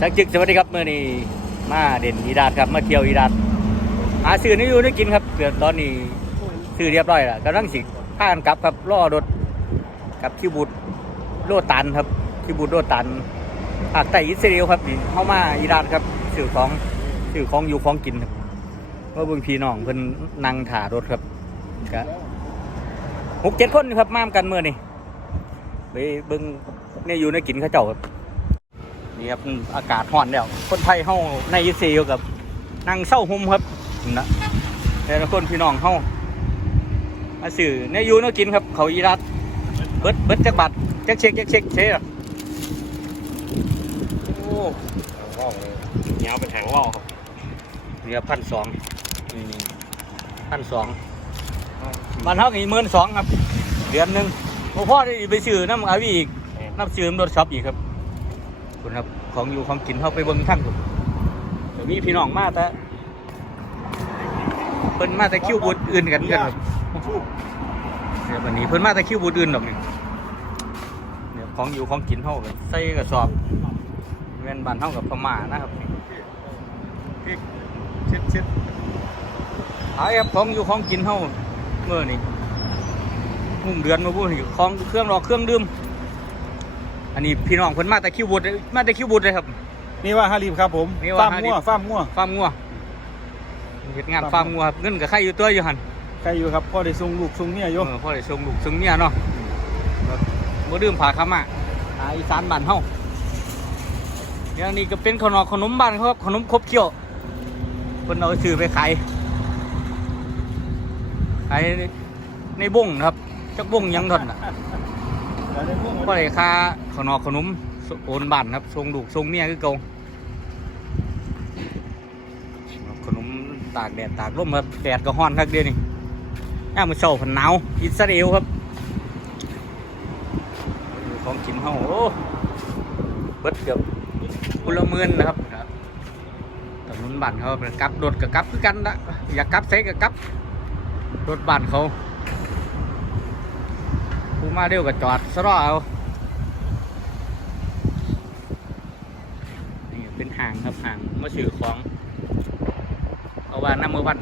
สักจึกสวัสดีครับเมื่อนี้มาเด่นอีดาดครับมาเที่ยวอีดาดหาซื้อนี่อยู่ได้กินครับเกือบตอนนี้ซื้อเรียบร้อยแล้วกำลังสิพากันกลับครับล่อรถกับคิวบุตรโลตันครับคิวบุตรโลตันภาคใต้อิสราเอลครับนี่เข้ามาอีดาดครับซื้อของซื้อของอยู่ของกินครับเพราบิ่งพี่น้องเพิ่นนั่งถ่ารถครับก็หกเจ็ดคนครับมามกันเมื่อนี้ไปเบิ่งเนี่ยอยู่ในกินข้าเจ้าครับ นี่ครับอากาศร้อนแล้วคนไทยเฮาในอิสราเอลกับนั่งเศร้าห่มครับนะแต่ละคนพี่น้องเฮามาสื่อเนี่ยอยู่เนาะกินครับ เขาอีรัดเบิดเบิดจักบัตรจักเช็คจักเช็คเช็คอะโอ้ว่าวเลยเงี้ยวเป็นหางว่าวครับเนี่ยพันสองนี่พันสองมันเท่ากับหมื่นสองครับเดือนหนึ่งโอ้พ่อได้ไปซื้อน้ำอาวีอีกน้ำซื้อน้ำรถช็อปอีกครับ คุณครับ ของอยู่ของกินเข้าไปเบิ่งทั้งคุณเดี๋ยวมีพี่น้องมาแต่เพิ่นมาแต่คิวบูดอื่นกันกันครับเดี๋ยววันนี้เพิ่นมาแต่คิวบูดอื่นดอกนี่เนี่ยของอยู่ของกินเท่ากันใส่กระสอบแม่นบ้านเท่ากับพม่านะครับชิดชิดหายครับของอยู่ของกินเฮาเมื่อนี่มุ่งเดือนมาพูดอยู่ของเครื่องรอเครื่องดื่ม อันนี้พี่น้องเพิ่นมาแต่คิวบุตรมาแต่คิวบุตรเลยครับ นี่ว่าฮาริมครับผมนี่ว่าฟาร์มฮาริมงัวฟาร์มงัว ฟาร์มงัวเฮ็ดงานฟาฟาร์ร์มม งัวครับเงินกับใครอยู่ตัวอยู่หั่นใครอยู่ครับพ่อได้ส่งลูกส่งเมียอยู่เออพ่อได้ส่งลูกส่งเมียเนาะครับ บ่ดื่มผาคำอะอาอีสานบ้านเฮาอย่างนี้ก็เป็นขนมขนมบ้านเขาครับขนมครบเคี้ยวเพิ่นเอาซื้อไปขายขายในบ้งนะครับจักบ้งหยังทอนน่ะแล้วได้พว ก็เลยค่าขนมขนมโอนบ้นครับส่งลูกส่งเมียคือเก่าขนมตากแดดตากลมครับแดดก็ร้อนครับเดียวนี้ย่ามือเช้าผันหนาวอิสราเอลครับของกินเฮาโอ้เบิดเกือบคุละหมื่นนะครับครับถนนบ้นเขาเป็นกับรถกับกับคือกันละอยากกับใส่กับกับรถบ้นเขา ผู้มาเร็วกับจอดสะรอเอา นี่เป็นห่างครับห่างมาสื่อของ เอาว่าน้ำมือวัน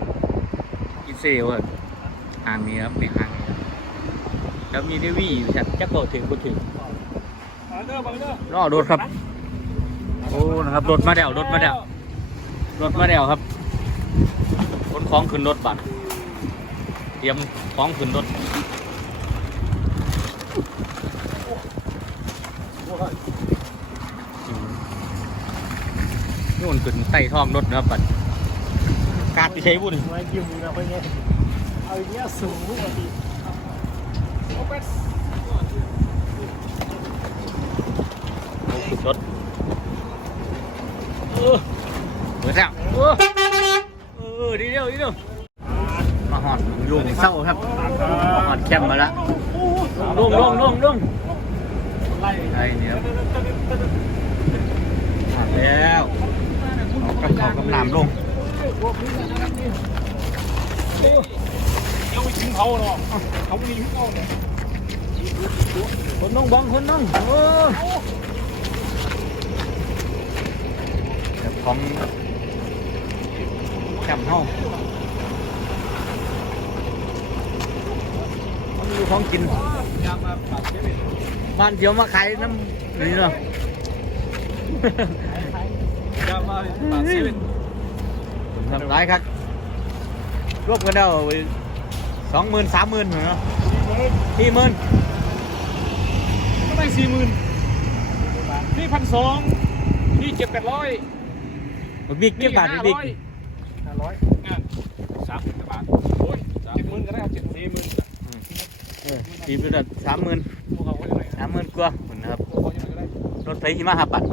อินเซลครับห่างนี้ครับในห่างนี้ครับแล้วมีเดวี่อยู่ชัดจักบอกถึงกูถึงมาเด้อมาเด้อรอรถครับ โอ้นะครับรถมาแล้วรถมาแล้วรถมาแล้วครับขนของขึ้นรถบัตรเตรียมของขึ้นรถ นู่นขึ้นใต้ท้องรถนะครับบัตรกาดที่ใช้บุญมาจิ้มนะเพื่อนเนี่ยเอาอย่างเงี้ยสูงกว่าดีโอเป็ดขึ้นรถเออเปิดแล้วเออเออดีเดียวดีเดียวมาหอดยุงเศร้าครับมาหอดแคมมาล้วลงลงลงลงไล่ไอ้เนี่ยครับหอดแล้วเอากระเขากำ น้ำลงเอาไปถึงเขาเนาะเขาไม่มีเขาเนี่ยคนน้องบังคนน้องเออแบบของแคมป์เฮามันมีของกินยามาปัดเจ็บเลยบ้านเดียวมาขายน้ำนี่เนาะยามาปัดเจ็บเลย ทำร้ายครับรวบกันแล้วสองหมื่นสามหมื่นเหรอสี่หมื่นก็ได้สี่หมื่นนี่พันสองนี่เจ็ดแปดร้อยบิ๊กเก็บบาทบิ๊กห้าร้อยอะสามหมื่นกว่าบาทโอ้ยเจ็ดหมื่นก็ได้ครับเจ็ดสี่หมื่นสี่หมื่นสามหมื่นพวกเขาก็ยังไงสามหมื่นกว่าหมดนะครับพวกเขายังไงก็ได้รถไฟหิมะหับบัตร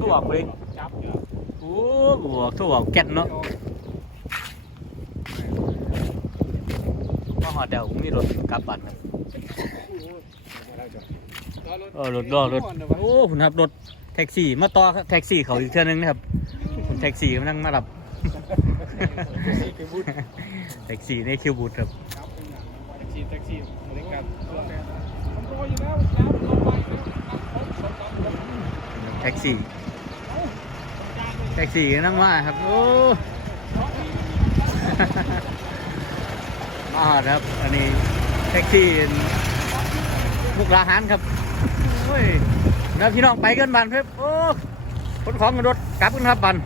ก็บอกไปจับเยอะโอ้ บอกตัวบอกแก่นเนาะมาหอดเดวมีรถกลับบัตรครับเออรถรอรถโอ้คุณครับรถแท็กซี่มาต่อแท็กซี่เขาอีกเท่านึงนะครับคุณแท็กซี่กำลังมารับแท็กซี่ในคิวบูธครับแท็กซี่แท็กซี่บริการแท็กซี่ ท็กซี่นั่งมาครับ โอ้มาหอดครับ อันนี้แท็กซี่มุกลาหานครับโอ้ยแล้วพี่น้องไปกันบันเพิ่โอ้ขนของกันรถกลับกันครับบัน